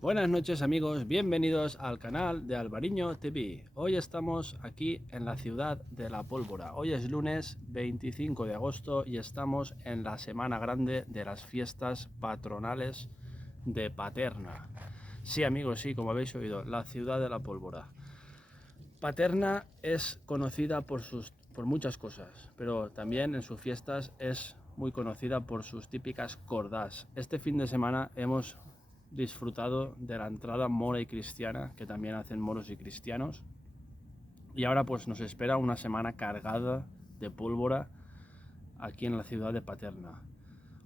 Buenas noches amigos, bienvenidos al canal de Alvariño TV. Hoy estamos aquí en la ciudad de La Pólvora. Hoy es lunes 25 de agosto y estamos en la semana grande de las fiestas patronales de Paterna. Sí amigos, sí, como habéis oído, la ciudad de La Pólvora. Paterna es conocida por muchas cosas, pero también en sus fiestas es muy conocida por sus típicas cordás. Este fin de semana hemos disfrutado de la entrada mora y cristiana, que también hacen moros y cristianos, y ahora pues nos espera una semana cargada de pólvora aquí en la ciudad de Paterna.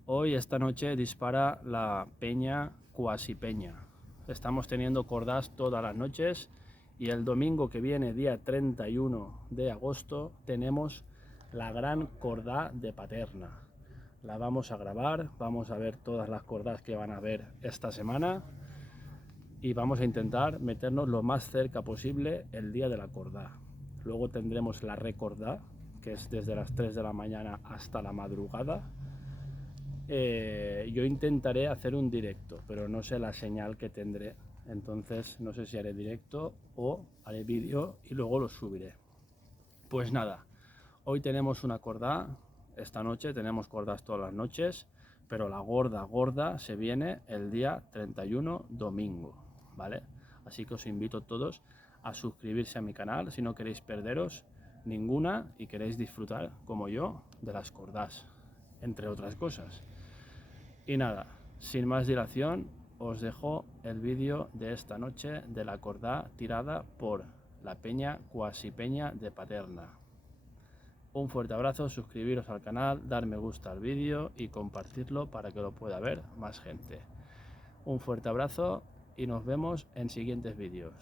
Hoy, esta noche, dispara la peña Quasipenya. Estamos teniendo cordás todas las noches y el domingo que viene, día 31 de agosto, tenemos la gran Cordà de Paterna. La vamos a grabar, vamos a ver todas las cordás que van a ver esta semana y vamos a intentar meternos lo más cerca posible el día de la Cordà. Luego tendremos la recordá, que es desde las 3 de la mañana hasta la madrugada. Yo intentaré hacer un directo, pero no sé la señal que tendré, entonces no sé si haré directo o haré vídeo y luego lo subiré. Pues nada, hoy tenemos una cordá. Esta noche tenemos cordás todas las noches, pero la gorda se viene el día 31, domingo, ¿vale? Así que os invito a todos a suscribirse a mi canal si no queréis perderos ninguna y queréis disfrutar, como yo, de las cordás, entre otras cosas. Y nada, sin más dilación, os dejo el vídeo de esta noche de la cordá tirada por la peña Quasipenya de Paterna. Un fuerte abrazo, suscribiros al canal, dar me gusta al vídeo y compartirlo para que lo pueda ver más gente. Un fuerte abrazo y nos vemos en siguientes vídeos.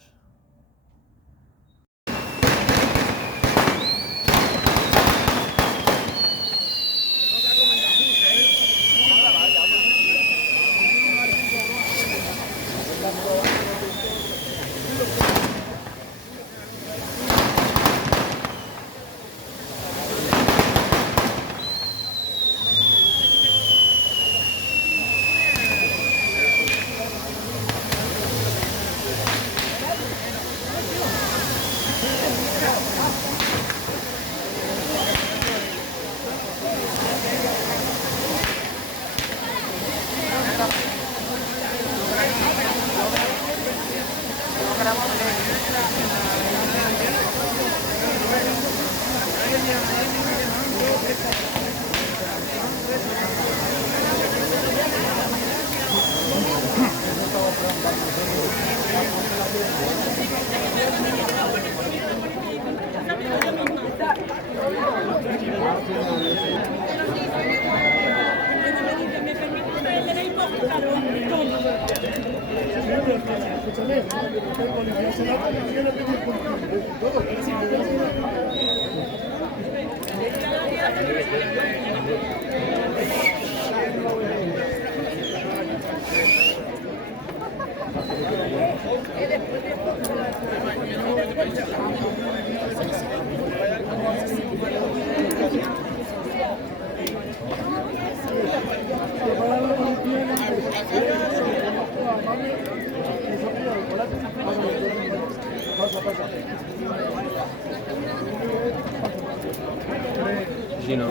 Sí, no.